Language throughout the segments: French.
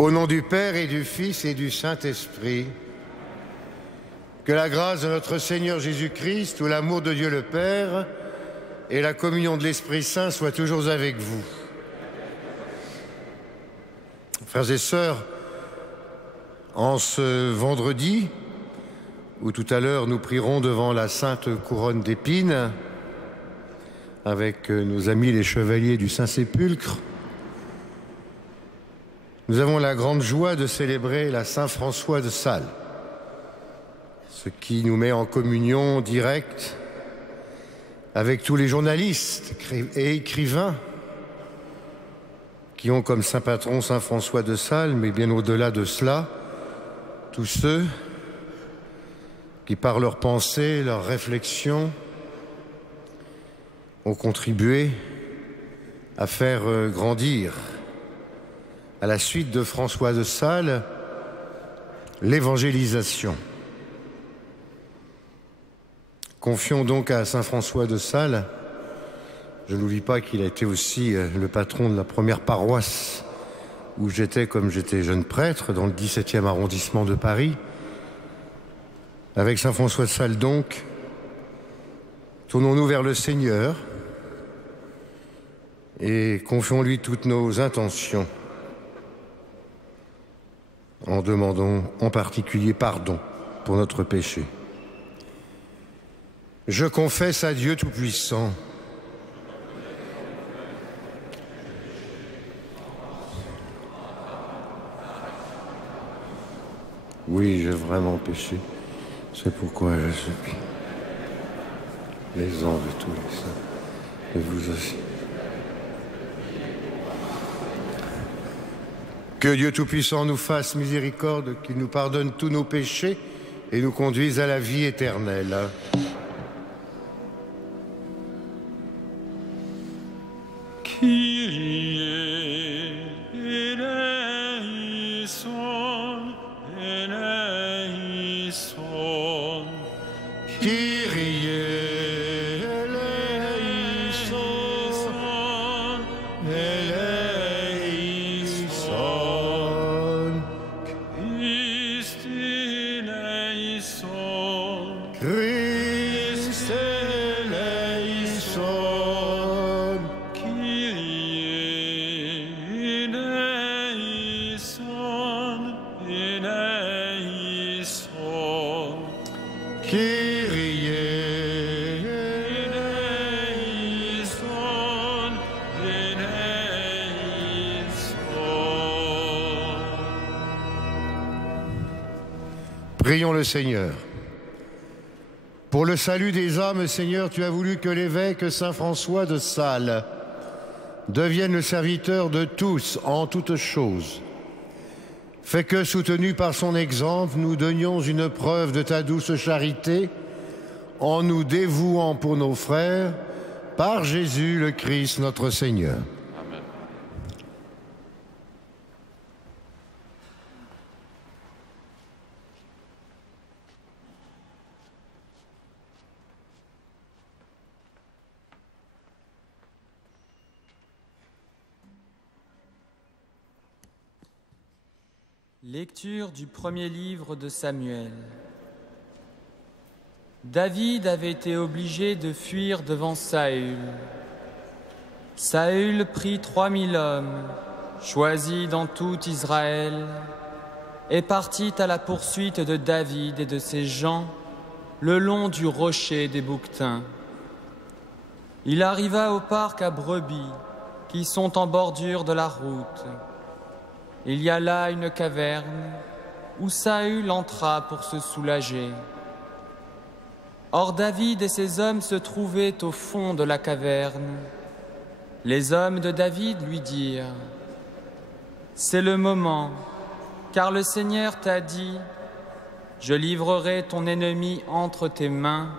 Au nom du Père et du Fils et du Saint-Esprit, que la grâce de notre Seigneur Jésus-Christ, ou l'amour de Dieu le Père et la communion de l'Esprit Saint soient toujours avec vous. Frères et sœurs, en ce vendredi, où tout à l'heure nous prierons devant la Sainte Couronne d'Épines, avec nos amis les chevaliers du Saint-Sépulcre, nous avons la grande joie de célébrer la Saint-François de Sales, ce qui nous met en communion directe avec tous les journalistes et écrivains qui ont comme saint patron Saint François de Sales, mais bien au-delà de cela, tous ceux qui, par leurs pensées, leurs réflexions, ont contribué à faire grandir, à la suite de François de Sales, l'évangélisation. Confions donc à saint François de Sales. Je n'oublie pas qu'il a été aussi le patron de la première paroisse où j'étais, comme j'étais jeune prêtre, dans le 17e arrondissement de Paris. Avec saint François de Sales donc, tournons-nous vers le Seigneur et confions-lui toutes nos intentions, en demandant en particulier pardon pour notre péché. Je confesse à Dieu Tout-Puissant oui, j'ai vraiment péché. C'est pourquoi je supplie les anges et tous les saints, et vous aussi. Que Dieu Tout-Puissant nous fasse miséricorde, qu'il nous pardonne tous nos péchés et nous conduise à la vie éternelle. Kyrie eleison, eleison. Kyrie eleison, eleison. Christ eleison, Christ eleison. Kyrie eleison, eleison. Kyrie Eleison, eleison. Prions le Seigneur. Pour le salut des âmes, Seigneur, tu as voulu que l'évêque saint François de Sales devienne le serviteur de tous en toutes choses. Fais que, soutenus par son exemple, nous donnions une preuve de ta douce charité en nous dévouant pour nos frères par Jésus le Christ notre Seigneur. Amen. Lecture du premier livre de Samuel. David avait été obligé de fuir devant Saül. Saül prit 3000 hommes, choisis dans tout Israël, et partit à la poursuite de David et de ses gens le long du rocher des Bouquetins. Il arriva au parc à brebis, qui sont en bordure de la route. Il y a là une caverne où Saül entra pour se soulager. Or David et ses hommes se trouvaient au fond de la caverne. Les hommes de David lui dirent : « C'est le moment, car le Seigneur t'a dit : je livrerai ton ennemi entre tes mains,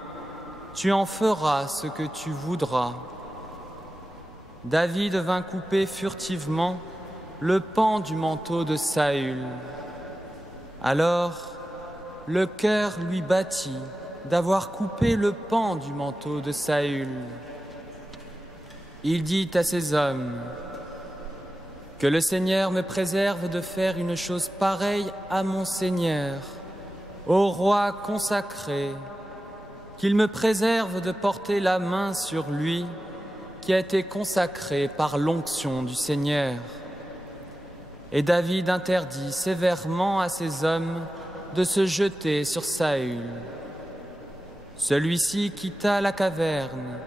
tu en feras ce que tu voudras. » David vint couper furtivement le pan du manteau de Saül. Alors, le cœur lui battit d'avoir coupé le pan du manteau de Saül. Il dit à ses hommes : Que le Seigneur me préserve de faire une chose pareille à mon Seigneur, au roi consacré, qu'il me préserve de porter la main sur lui qui a été consacré par l'onction du Seigneur. Et David interdit sévèrement à ses hommes de se jeter sur Saül. Celui-ci quitta la caverne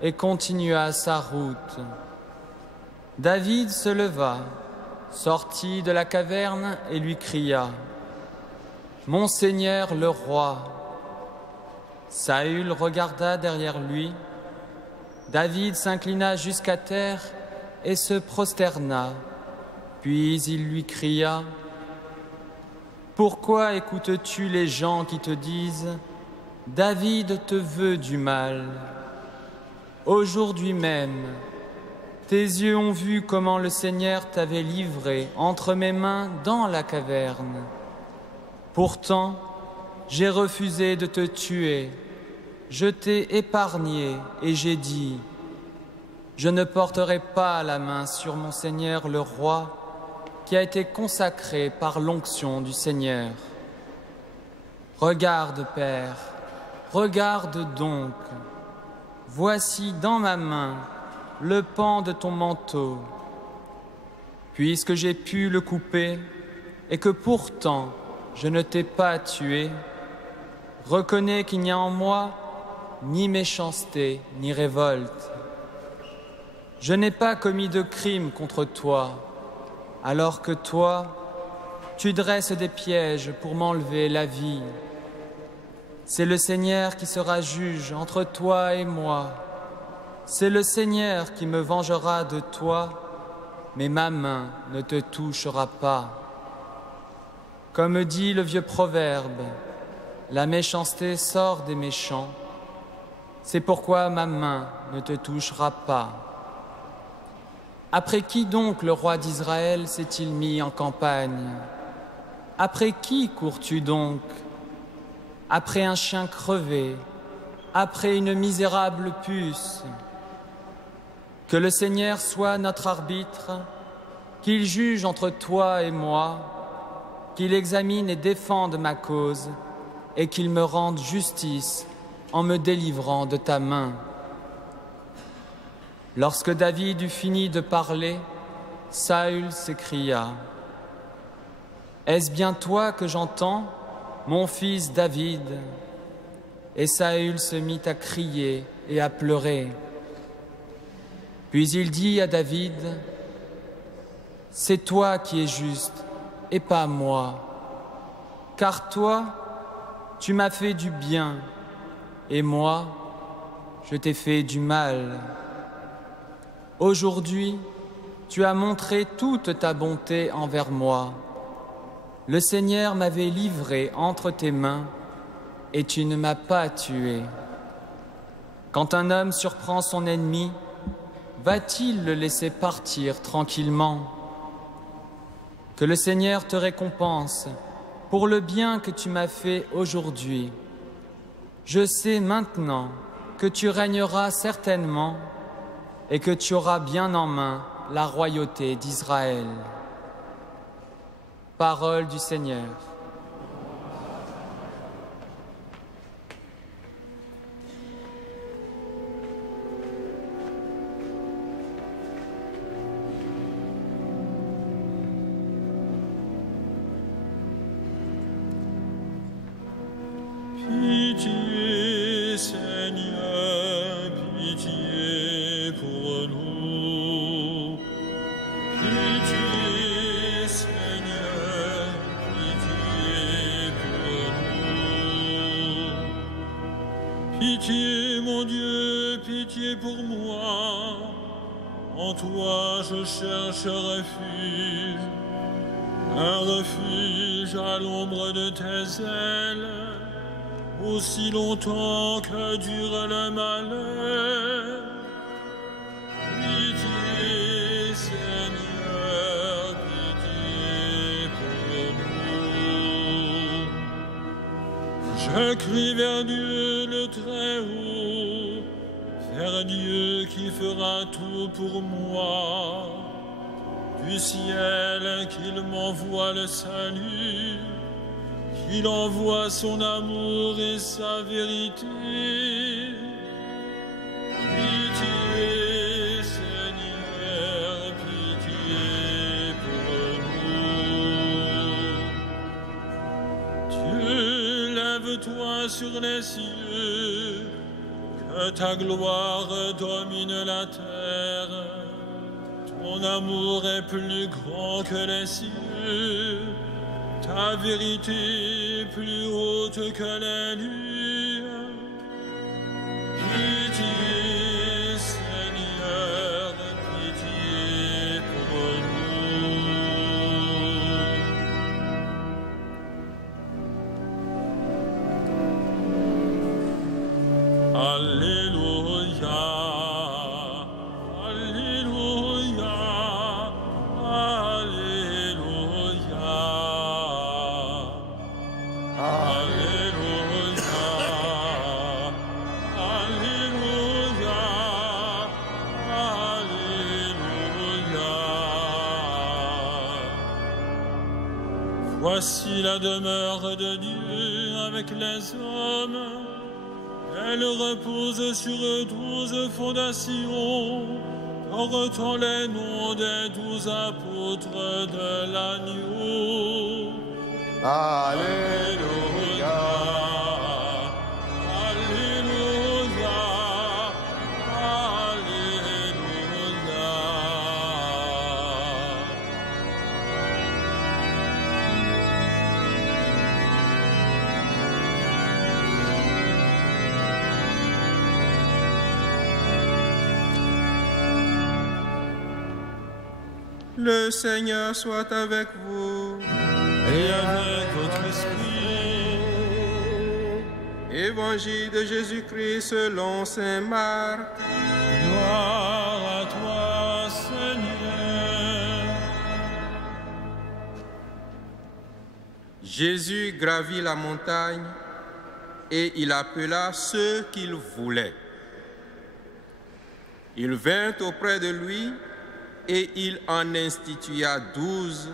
et continua sa route. David se leva, sortit de la caverne et lui cria « Mon Seigneur le roi !» Saül regarda derrière lui. David s'inclina jusqu'à terre et se prosterna. Puis il lui cria « Pourquoi écoutes-tu les gens qui te disent « David te veut du mal ?» Aujourd'hui même, tes yeux ont vu comment le Seigneur t'avait livré entre mes mains dans la caverne. Pourtant, j'ai refusé de te tuer. Je t'ai épargné et j'ai dit « Je ne porterai pas la main sur mon Seigneur le roi qui a été consacré par l'onction du Seigneur. » Regarde, Père, regarde donc. Voici dans ma main le pan de ton manteau. Puisque j'ai pu le couper et que pourtant je ne t'ai pas tué, reconnais qu'il n'y a en moi ni méchanceté ni révolte. Je n'ai pas commis de crime contre toi, alors que toi, tu dresses des pièges pour m'enlever la vie. C'est le Seigneur qui sera juge entre toi et moi. C'est le Seigneur qui me vengera de toi, mais ma main ne te touchera pas. Comme dit le vieux proverbe, la méchanceté sort des méchants. C'est pourquoi ma main ne te touchera pas. Après qui donc le roi d'Israël s'est-il mis en campagne? Après qui cours-tu donc? Après un chien crevé, après une misérable puce. Que le Seigneur soit notre arbitre, qu'il juge entre toi et moi, qu'il examine et défende ma cause, et qu'il me rende justice en me délivrant de ta main. Lorsque David eut fini de parler, Saül s'écria « Est-ce bien toi que j'entends, mon fils David ?» Et Saül se mit à crier et à pleurer. Puis il dit à David « C'est toi qui es juste et pas moi, car toi, tu m'as fait du bien, et moi, je t'ai fait du mal. Aujourd'hui, tu as montré toute ta bonté envers moi. Le Seigneur m'avait livré entre tes mains, et tu ne m'as pas tué. Quand un homme surprend son ennemi, va-t-il le laisser partir tranquillement? Que le Seigneur te récompense pour le bien que tu m'as fait aujourd'hui. Je sais maintenant que tu régneras certainement et que tu auras bien en main la royauté d'Israël. Parole du Seigneur. Pitié, Seigneur, pitié pour nous. Pitié, Seigneur, pitié pour nous. Pitié, mon Dieu, pitié pour moi. En toi je cherche refuge, un refuge à l'ombre de tes ailes. Aussi longtemps que dure le malheur. Pitié, Seigneur, pitié pour nous. Je crie vers Dieu le Très-Haut, vers Dieu qui fera tout pour moi. du ciel qu'il m'envoie le salut, qu'il envoie son amour et sa vérité. Pitié, Seigneur, pitié pour nous. Dieu, lève-toi sur les cieux, que ta gloire domine la terre. Ton amour est plus grand que les cieux, ta vérité plus haute que les nues. Pitié, Seigneur, pitié pour nous. Alléluia, Alléluia, Alléluia, Alléluia, Alléluia, Alléluia. Voici la demeure de Dieu avec les hommes. Elle repose sur 12 fondations, portant les noms des 12 apôtres de l'agneau. Alléluia. Alléluia. Alléluia. Le Seigneur soit avec vous. Et avec votre esprit. Évangile de Jésus-Christ selon saint Marc. Gloire à toi, Seigneur. Jésus gravit la montagne et il appela ceux qu'il voulait. Il vint auprès de lui et il en institua 12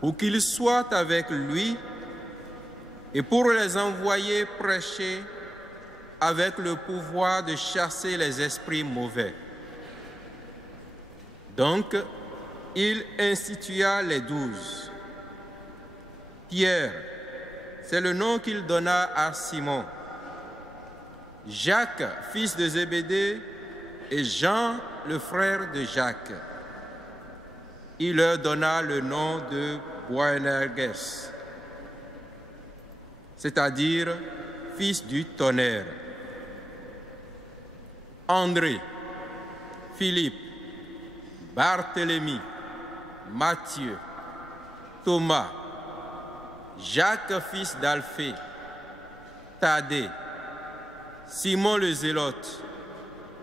pour qu'ils soient avec lui et pour les envoyer prêcher avec le pouvoir de chasser les esprits mauvais. Donc, il institua les 12. Pierre, c'est le nom qu'il donna à Simon. Jacques, fils de Zébédée, et Jean, le frère de Jacques. Il leur donna le nom de Boanerges, c'est-à-dire fils du tonnerre. André, Philippe, Barthélemy, Matthieu, Thomas, Jacques, fils d'Alphée, Thaddée, Simon le Zélote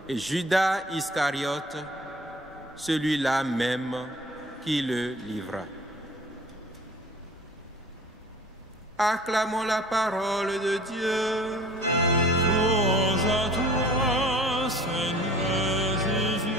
et Judas Iscariote, celui-là même qui le livra. Acclamons la parole de Dieu. Louange à toi, Seigneur Jésus.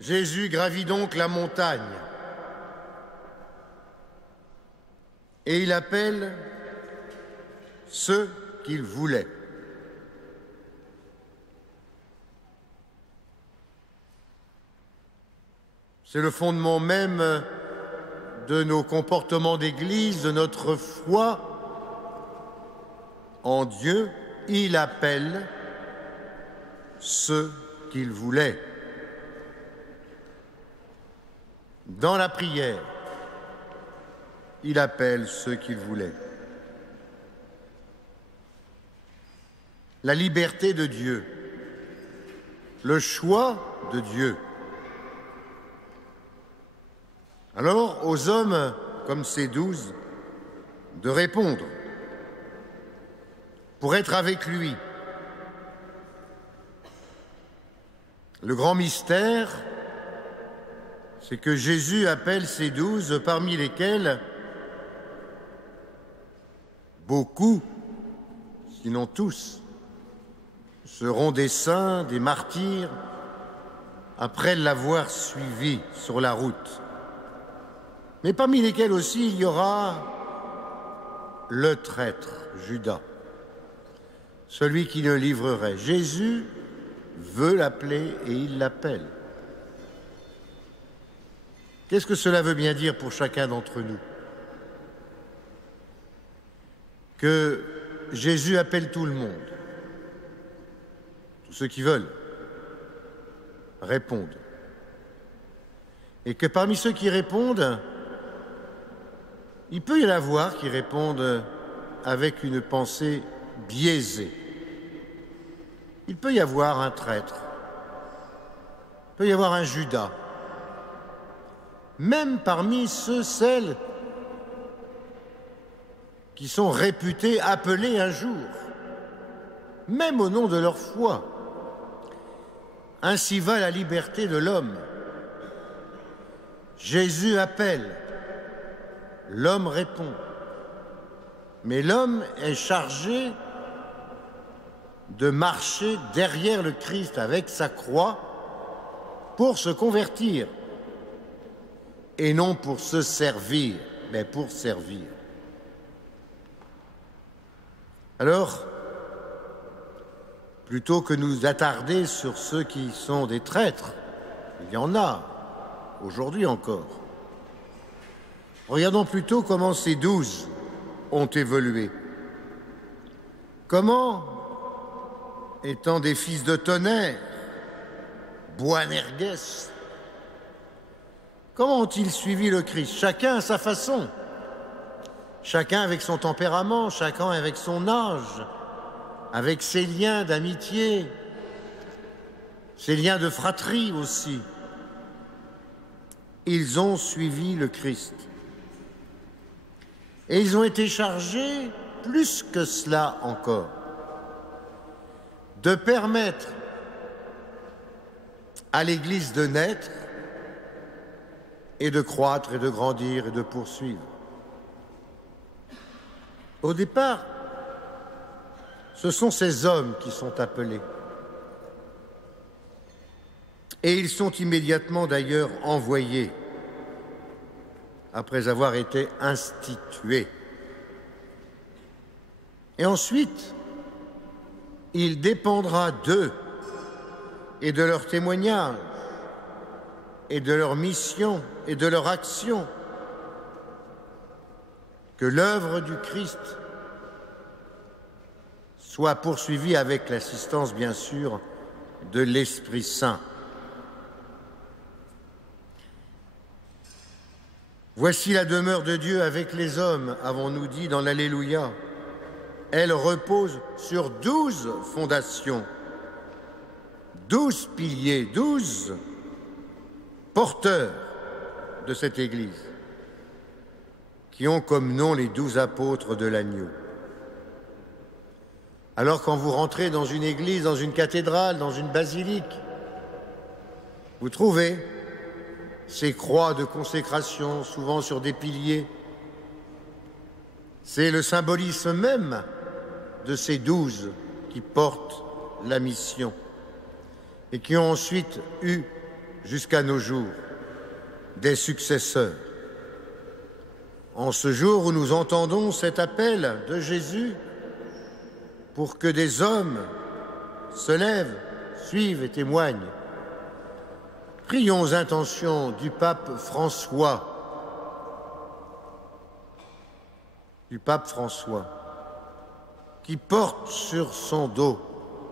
Jésus gravit donc la montagne et il appelle ceux qu'il voulait. C'est le fondement même de nos comportements d'Église, de notre foi en Dieu. Il appelle ceux qu'il voulait. Dans la prière, il appelle ceux qu'il voulait. La liberté de Dieu, le choix de Dieu, Alors, aux hommes comme ces 12 de répondre pour être avec lui. Le grand mystère, c'est que Jésus appelle ces 12, parmi lesquels beaucoup, sinon tous, seront des saints, des martyrs, après l'avoir suivi sur la route. Mais parmi lesquels aussi il y aura le traître, Judas, celui qui le livrerait. Jésus veut l'appeler et il l'appelle. Qu'est-ce que cela veut bien dire pour chacun d'entre nous? Que Jésus appelle tout le monde. Tous ceux qui veulent répondent. Et que parmi ceux qui répondent, il peut y en avoir qui répondent avec une pensée biaisée. Il peut y avoir un traître, il peut y avoir un Judas, même parmi celles qui sont réputés, appelés un jour, même au nom de leur foi. Ainsi va la liberté de l'homme. Jésus appelle, l'homme répond. Mais l'homme est chargé de marcher derrière le Christ avec sa croix pour se convertir et non pour se servir, mais pour servir. Alors, plutôt que nous attarder sur ceux qui sont des traîtres, il y en a aujourd'hui encore, regardons plutôt comment ces 12 ont évolué. Comment, étant des fils de tonnerre, Boanerges, comment ont-ils suivi le Christ? Chacun à sa façon, chacun avec son tempérament, chacun avec son âge, avec ses liens d'amitié, ses liens de fratrie aussi. Ils ont suivi le Christ. Et ils ont été chargés, plus que cela encore, de permettre à l'Église de naître et de croître et de grandir et de poursuivre. Au départ, ce sont ces hommes qui sont appelés. Et ils sont immédiatement d'ailleurs envoyés après avoir été institués. Et ensuite, il dépendra d'eux et de leur témoignage et de leur mission et de leur action que l'œuvre du Christ soit poursuivie avec l'assistance, bien sûr, de l'Esprit Saint. Voici la demeure de Dieu avec les hommes, avons-nous dit dans l'Alléluia. Elle repose sur 12 fondations, 12 piliers, 12 porteurs de cette Église, qui ont comme nom les 12 apôtres de l'agneau. Alors quand vous rentrez dans une église, dans une cathédrale, dans une basilique, vous trouvez ces croix de consécration, souvent sur des piliers. C'est le symbolisme même de ces 12 qui portent la mission et qui ont ensuite eu, jusqu'à nos jours, des successeurs. En ce jour où nous entendons cet appel de Jésus pour que des hommes se lèvent, suivent et témoignent, prions aux intentions du pape François, qui porte sur son dos,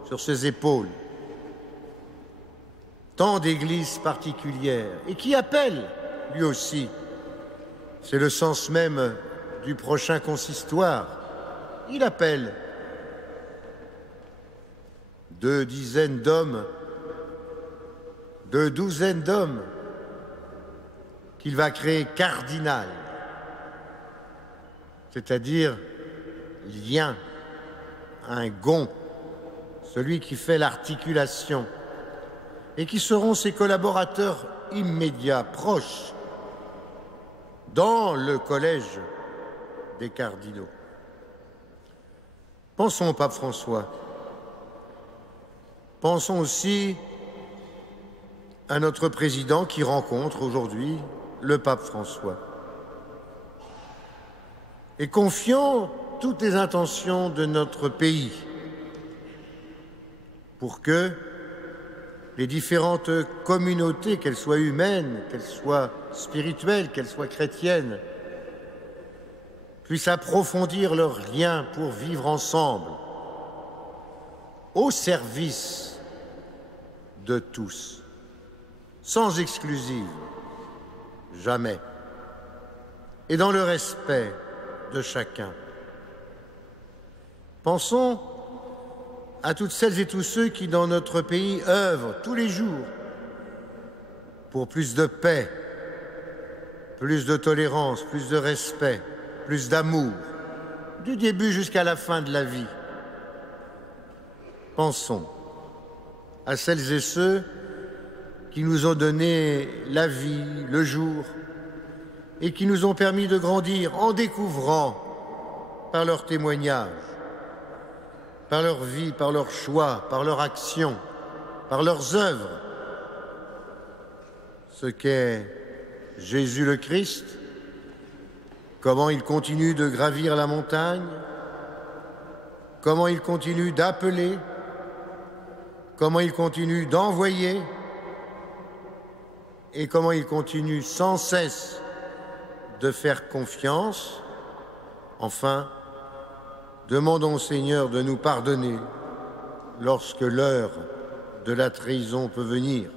sur ses épaules, tant d'églises particulières et qui appelle, lui aussi, c'est le sens même du prochain consistoire, il appelle 2 dizaines d'hommes, 2 douzaines d'hommes qu'il va créer cardinal, c'est-à-dire lien, un gond, celui qui fait l'articulation, et qui seront ses collaborateurs immédiats, proches, dans le collège des cardinaux. Pensons au pape François. Pensons aussi à notre président qui rencontre aujourd'hui le pape François. Et confions toutes les intentions de notre pays pour que les différentes communautés, qu'elles soient humaines, qu'elles soient spirituelles, qu'elles soient chrétiennes, puissent approfondir leurs liens pour vivre ensemble, au service de tous, sans exclusive, jamais, et dans le respect de chacun. Pensons à toutes celles et tous ceux qui, dans notre pays, œuvrent tous les jours pour plus de paix, plus de tolérance, plus de respect, plus d'amour, du début jusqu'à la fin de la vie. Pensons à celles et ceux qui nous ont donné la vie, le jour, et qui nous ont permis de grandir en découvrant, par leurs témoignages, par leur vie, par leurs choix, par leur action, par leurs œuvres, ce qu'est Jésus le Christ, comment il continue de gravir la montagne, comment il continue d'appeler, comment il continue d'envoyer et comment il continue sans cesse de faire confiance. Enfin, demandons au Seigneur de nous pardonner lorsque l'heure de la trahison peut venir,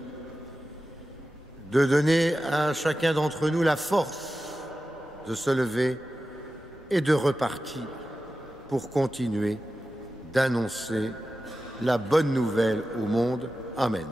de donner à chacun d'entre nous la force de se lever et de repartir pour continuer d'annoncer la bonne nouvelle au monde. Amen.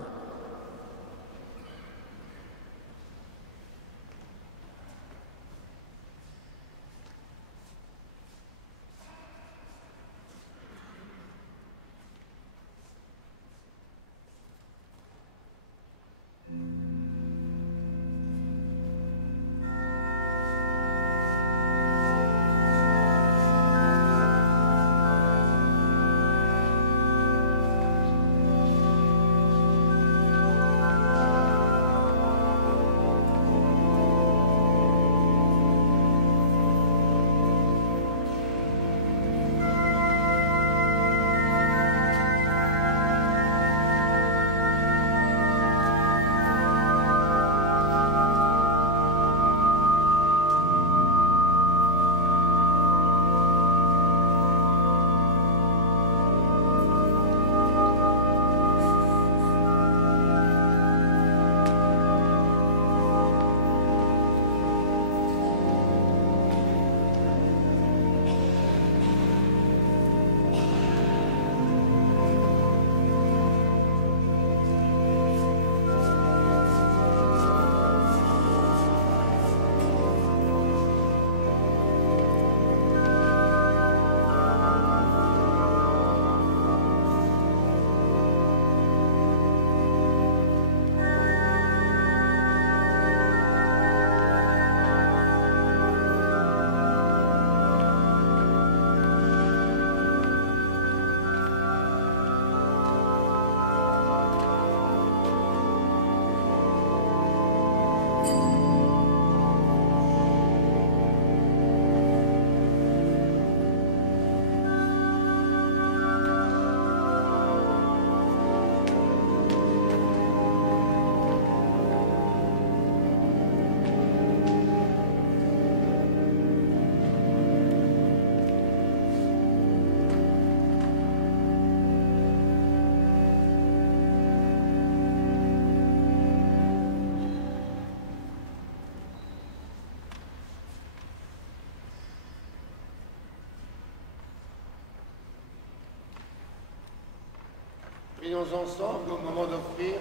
Prions ensemble au moment d'offrir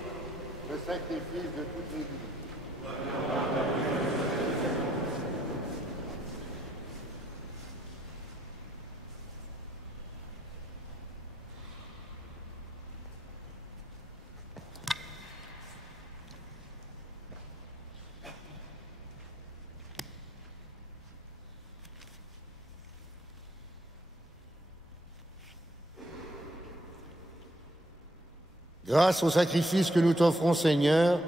le sacrifice de toute l'Église. Grâce au sacrifice que nous t'offrons, Seigneur,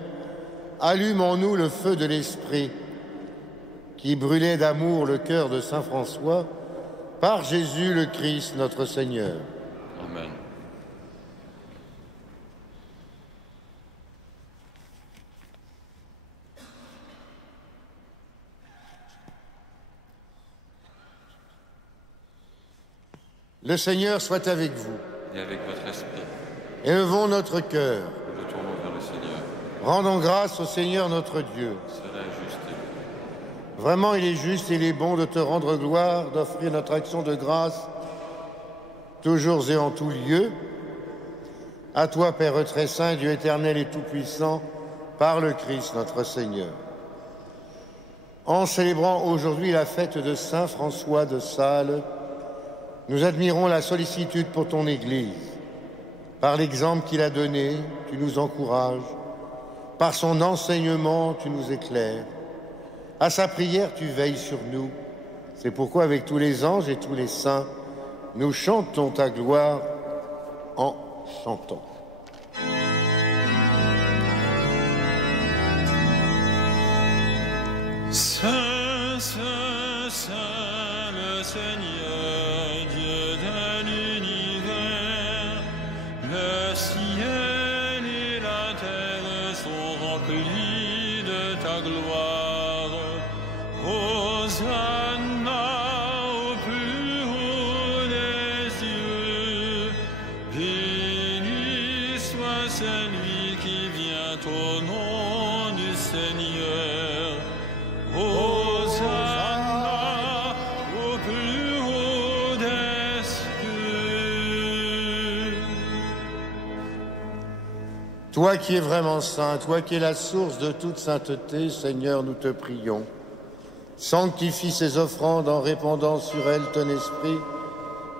allume en nous le feu de l'Esprit qui brûlait d'amour le cœur de saint François par Jésus le Christ, notre Seigneur. Amen. Le Seigneur soit avec vous. Et avec votre esprit. Élevons notre cœur. Nous nous tournons vers le Seigneur. Rendons grâce au Seigneur notre Dieu. Cela est juste et bon. Vraiment, il est juste et il est bon de te rendre gloire, d'offrir notre action de grâce, toujours et en tout lieu. À toi, Père très saint, Dieu éternel et tout-puissant, par le Christ notre Seigneur. En célébrant aujourd'hui la fête de saint François de Sales, nous admirons la sollicitude pour ton Église. Par l'exemple qu'il a donné, tu nous encourages. Par son enseignement, tu nous éclaires. À sa prière, tu veilles sur nous. C'est pourquoi, avec tous les anges et tous les saints, nous chantons ta gloire en chantant. Saint, Saint, Saint, le Seigneur, Dieu de l'univers, le ciel et la terre sont remplis de ta gloire. Hosanna au plus haut des cieux, béni soit celui qui vient au nom du Seigneur. Hosanna au plus haut des cieux. Toi qui es vraiment saint, toi qui es la source de toute sainteté, Seigneur, nous te prions. Sanctifie ces offrandes en répandant sur elles ton esprit,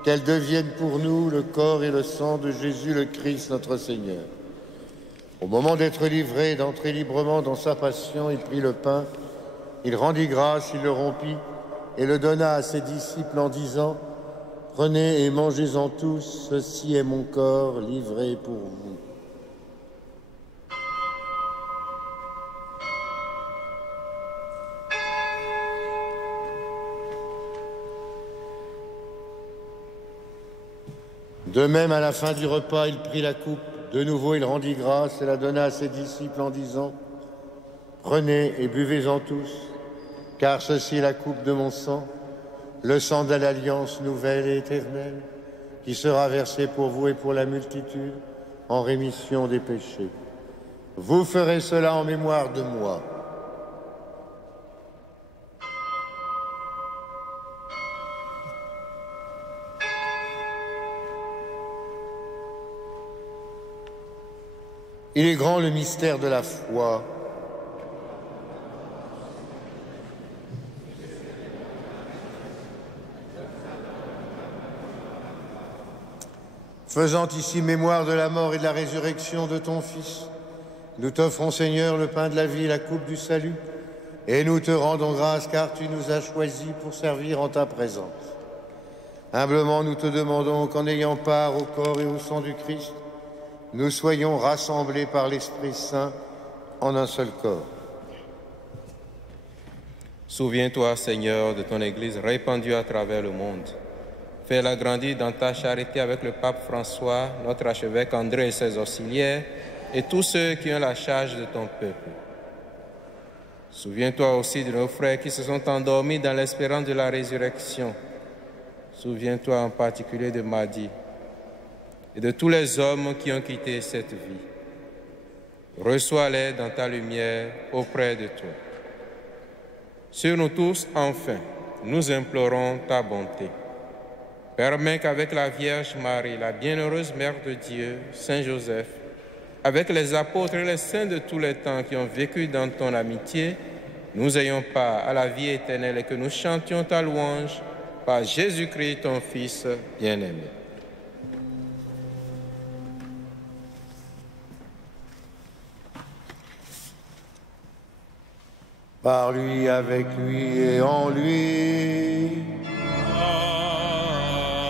qu'elles deviennent pour nous le corps et le sang de Jésus le Christ, notre Seigneur. Au moment d'être livré, d'entrer librement dans sa passion, il prit le pain, il rendit grâce, il le rompit et le donna à ses disciples en disant « Prenez et mangez-en tous, ceci est mon corps livré pour vous. » De même, à la fin du repas, il prit la coupe. De nouveau, il rendit grâce et la donna à ses disciples en disant « Prenez et buvez-en tous, car ceci est la coupe de mon sang, le sang de l'alliance nouvelle et éternelle, qui sera versé pour vous et pour la multitude en rémission des péchés. Vous ferez cela en mémoire de moi. » Il est grand le mystère de la foi. Faisant ici mémoire de la mort et de la résurrection de ton Fils, nous t'offrons, Seigneur, le pain de la vie et la coupe du salut, et nous te rendons grâce car tu nous as choisis pour servir en ta présence. Humblement, nous te demandons qu'en ayant part au corps et au sang du Christ, nous soyons rassemblés par l'Esprit Saint en un seul corps. Souviens-toi, Seigneur, de ton Église répandue à travers le monde. Fais-la grandir dans ta charité avec le pape François, notre archevêque André et ses auxiliaires, et tous ceux qui ont la charge de ton peuple. Souviens-toi aussi de nos frères qui se sont endormis dans l'espérance de la résurrection. Souviens-toi en particulier de Madi et de tous les hommes qui ont quitté cette vie. Reçois-les dans ta lumière auprès de toi. Sur nous tous, enfin, nous implorons ta bonté. Permets qu'avec la Vierge Marie, la bienheureuse Mère de Dieu, Saint Joseph, avec les apôtres et les saints de tous les temps qui ont vécu dans ton amitié, nous ayons part à la vie éternelle et que nous chantions ta louange par Jésus-Christ, ton Fils bien-aimé. Par lui, avec lui et en lui.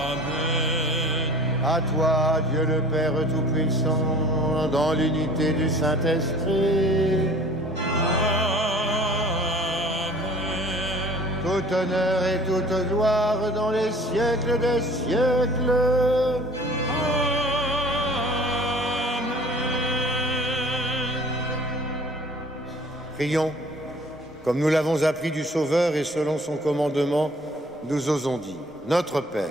Amen. À toi, Dieu le Père Tout-Puissant, dans l'unité du Saint-Esprit, tout honneur et toute gloire dans les siècles des siècles. Prions, comme nous l'avons appris du Sauveur et selon son commandement, nous osons dire, Notre Père,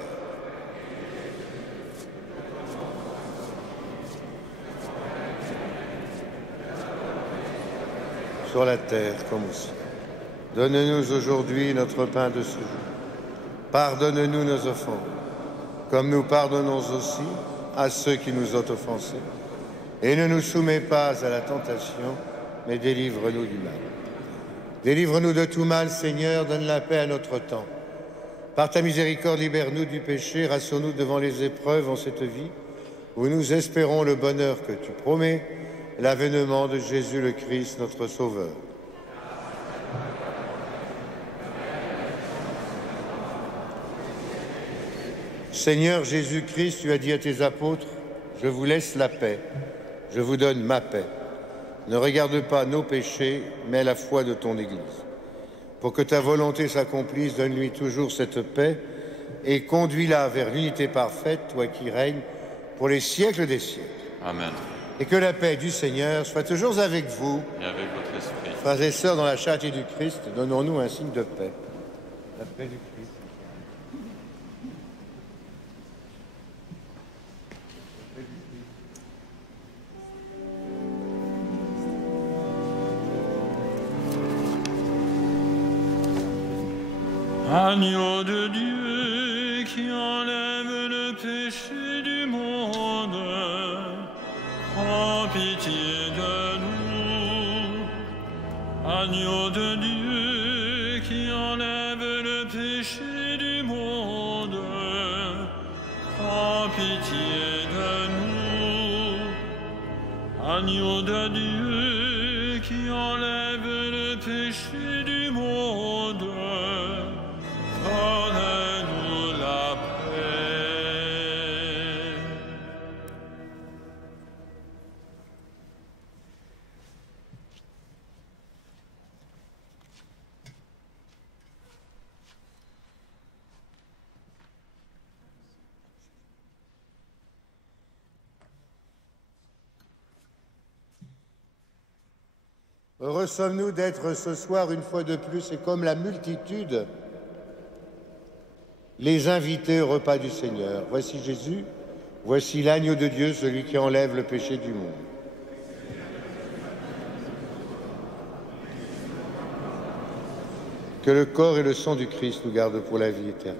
sur la terre comme au ciel. Donne-nous aujourd'hui notre pain de ce jour. Pardonne-nous nos offenses, comme nous pardonnons aussi à ceux qui nous ont offensés. Et ne nous soumets pas à la tentation, mais délivre-nous du mal. Délivre-nous de tout mal, Seigneur, donne la paix à notre temps. Par ta miséricorde, libère-nous du péché, rassure-nous devant les épreuves en cette vie, où nous espérons le bonheur que tu promets, l'avènement de Jésus le Christ, notre Sauveur. Seigneur Jésus-Christ, tu as dit à tes apôtres, « Je vous laisse la paix, je vous donne ma paix. Ne regarde pas nos péchés, mais la foi de ton Église. Pour que ta volonté s'accomplisse, donne-lui toujours cette paix et conduis-la vers l'unité parfaite, toi qui règnes pour les siècles des siècles. Amen. Et que la paix du Seigneur soit toujours avec vous. Et avec votre esprit. Frères et sœurs, dans la charité du Christ, donnons-nous un signe de paix. La paix du Christ. Agneau de Dieu qui enlève le péché du monde, prends pitié de nous. Agneau de Dieu qui enlève le péché du monde, prends pitié de nous. Agneau de Dieu qui enlève le péché du monde, donne-nous la paix. Heureux sommes-nous d'être ce soir une fois de plus et comme la multitude, les invités au repas du Seigneur. Voici Jésus, voici l'agneau de Dieu, celui qui enlève le péché du monde. Que le corps et le sang du Christ nous gardent pour la vie éternelle.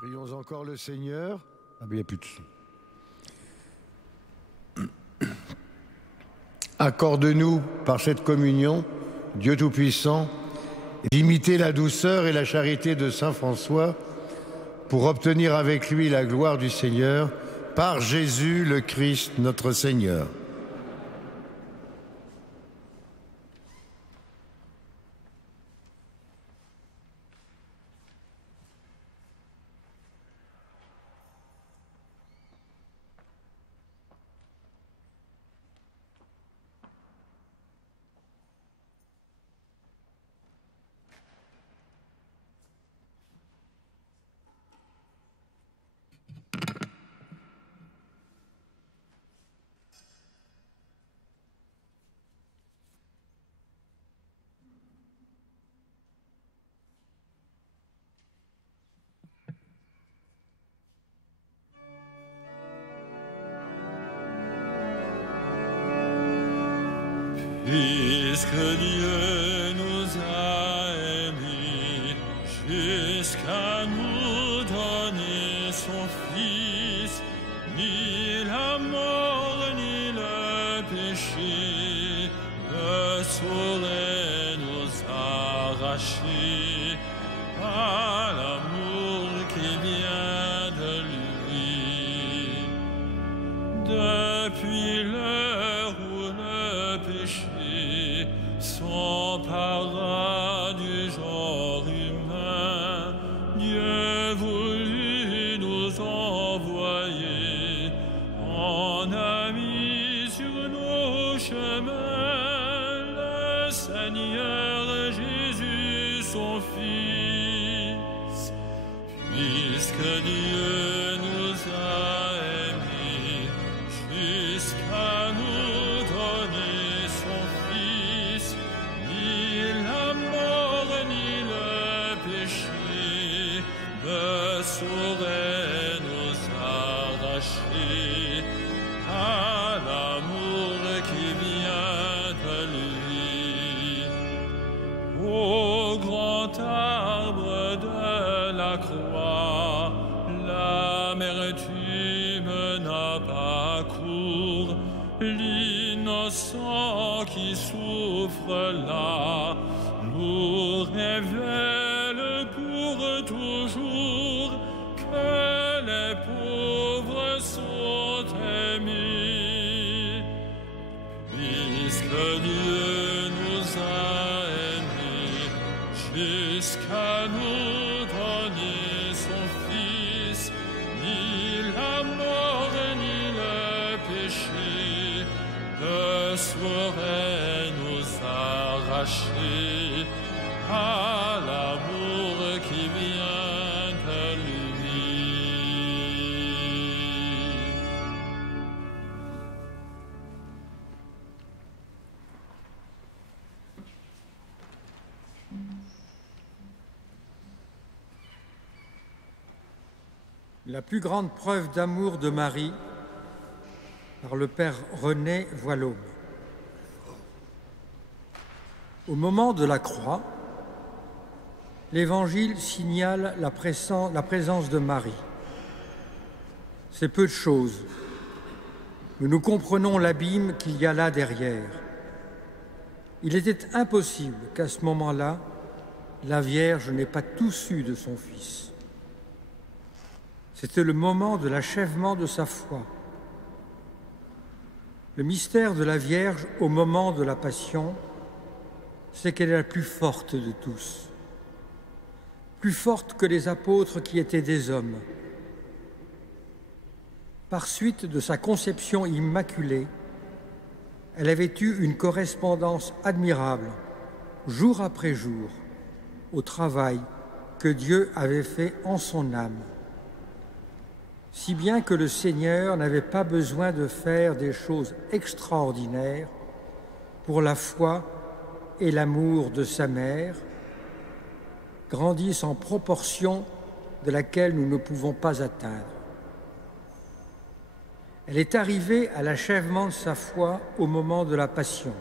Prions encore le Seigneur. Ah, mais il n'y a plus de son. Accorde-nous par cette communion, Dieu Tout-Puissant, d'imiter la douceur et la charité de Saint François pour obtenir avec lui la gloire du Seigneur par Jésus le Christ notre Seigneur. Puisque Dieu nous a aimés jusqu'à nous donner son Fils, ni la mort ni le péché ne sauraient nous arracher à l'amour qui vient de lui. Depuis l'heure où le péché s'empara du genre humain, Dieu voulut nous envoyer en ami sur nos chemins le Seigneur Jésus son Fils. Puisque Dieu nous a aimés jusqu'à nous donner son Fils, ni la mort ni le péché ne sauraient nous arracher à l'amour qui vient de lui. Au grand arbre de la croix, l'amertume n'a pas cours. L'innocent qui souffre là nous révèle pour toujours que les pauvres sont aimés. Puisque Dieu nous a aimés jusqu'à nous donner son Fils, ni la mort ni le péché ne sauraient nous arracher à l'amour qui vient de lui. La plus grande preuve d'amour de Marie par le Père René Voilaube. Au moment de la croix, l'Évangile signale la présence de Marie. C'est peu de choses, mais nous comprenons l'abîme qu'il y a là derrière. Il était impossible qu'à ce moment-là, la Vierge n'ait pas tout su de son Fils. C'était le moment de l'achèvement de sa foi. Le mystère de la Vierge au moment de la Passion, c'est qu'elle est la plus forte de tous. Plus forte que les apôtres qui étaient des hommes. Par suite de sa conception immaculée, elle avait eu une correspondance admirable, jour après jour, au travail que Dieu avait fait en son âme. Si bien que le Seigneur n'avait pas besoin de faire des choses extraordinaires pour la foi et l'amour de sa mère grandissent en proportion de laquelle nous ne pouvons pas atteindre. Elle est arrivée à l'achèvement de sa foi au moment de la Passion.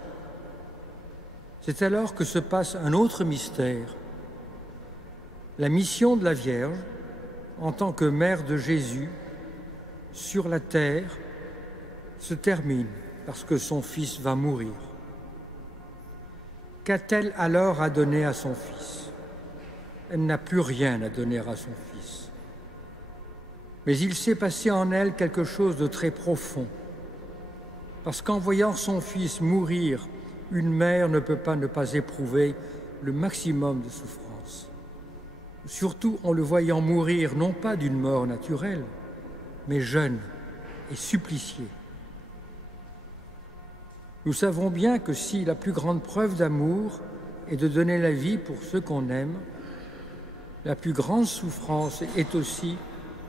C'est alors que se passe un autre mystère. La mission de la Vierge, en tant que mère de Jésus, sur la terre, se termine parce que son fils va mourir. Qu'a-t-elle alors à donner à son fils? Elle n'a plus rien à donner à son fils. Mais il s'est passé en elle quelque chose de très profond, parce qu'en voyant son fils mourir, une mère ne peut pas ne pas éprouver le maximum de souffrance. Surtout en le voyant mourir non pas d'une mort naturelle, mais jeune et supplicié. Nous savons bien que si la plus grande preuve d'amour est de donner la vie pour ceux qu'on aime, la plus grande souffrance est aussi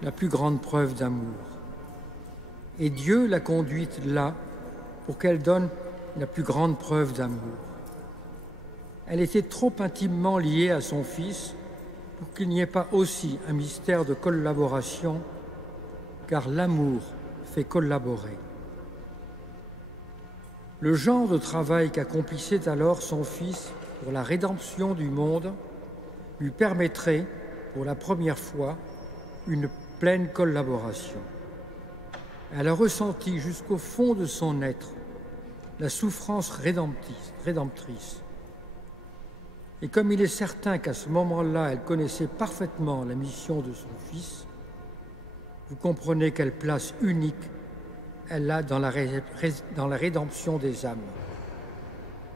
la plus grande preuve d'amour. Et Dieu l'a conduite là pour qu'elle donne la plus grande preuve d'amour. Elle était trop intimement liée à son Fils pour qu'il n'y ait pas aussi un mystère de collaboration, car l'amour fait collaborer. Le genre de travail qu'accomplissait alors son Fils pour la rédemption du monde lui permettrait, pour la première fois, une pleine collaboration. Elle a ressenti jusqu'au fond de son être la souffrance rédemptrice. Et comme il est certain qu'à ce moment-là, elle connaissait parfaitement la mission de son Fils, vous comprenez quelle place unique elle a dans la rédemption des âmes.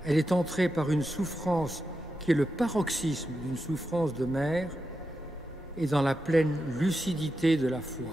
Elle est entrée par une souffrance qui est le paroxysme d'une souffrance de mère et dans la pleine lucidité de la foi.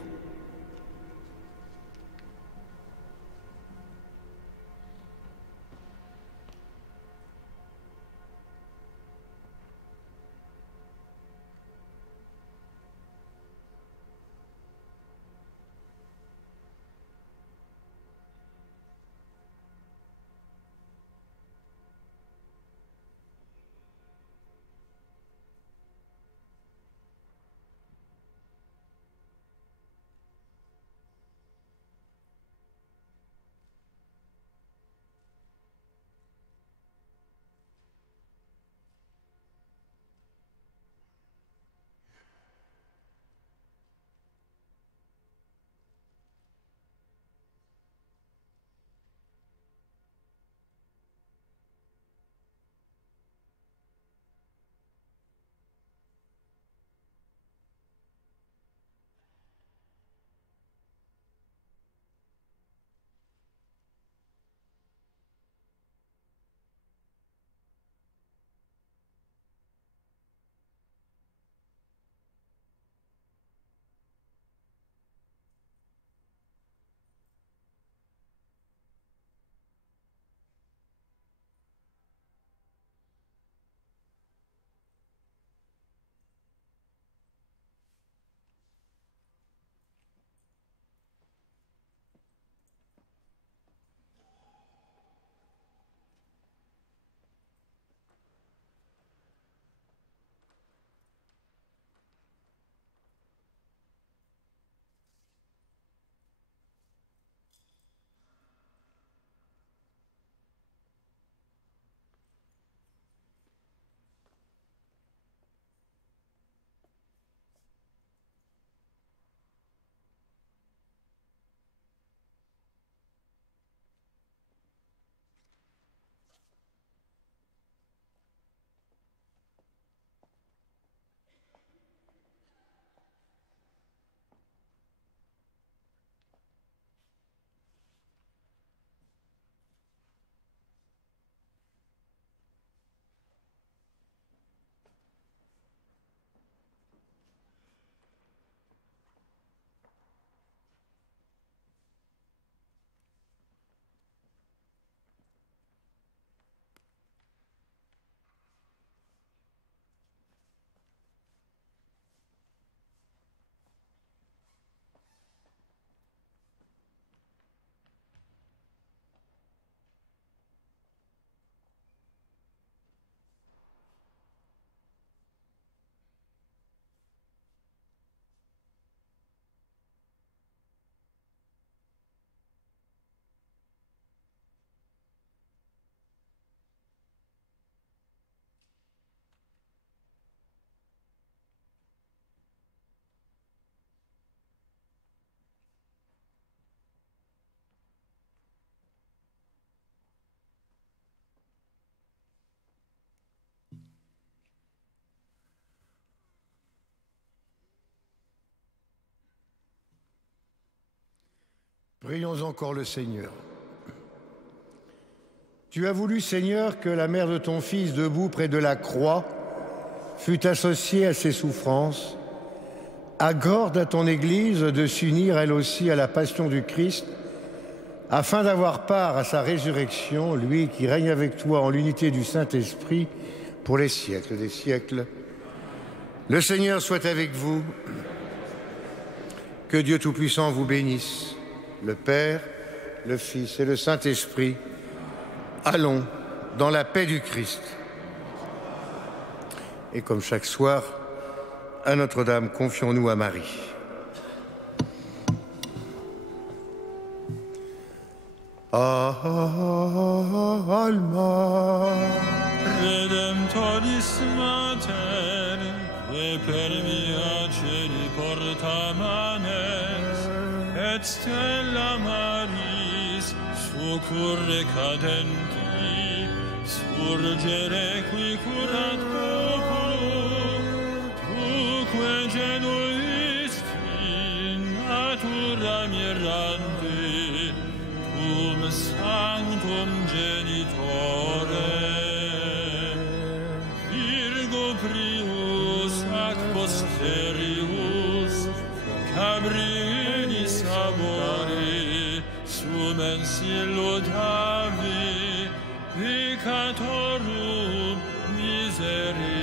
Prions encore le Seigneur. Tu as voulu, Seigneur, que la mère de ton Fils, debout près de la croix, fût associée à ses souffrances. Accorde à ton Église de s'unir elle aussi à la passion du Christ, afin d'avoir part à sa résurrection, lui qui règne avec toi en l'unité du Saint-Esprit pour les siècles des siècles. Le Seigneur soit avec vous. Que Dieu Tout-Puissant vous bénisse, le Père, le Fils et le Saint-Esprit. Allons dans la paix du Christ. Et comme chaque soir, à Notre-Dame, confions-nous à Marie. Alma Redemptoris Mater, que per mia celi porta manes, et stella Maris, succurre cadenti, surgere qui curat populum, tuque genuisti, natura mirante, sanctum genitore, Virgo prius ac posterius, Gabrielis amore, sumens illudavi, peccatorum miseria.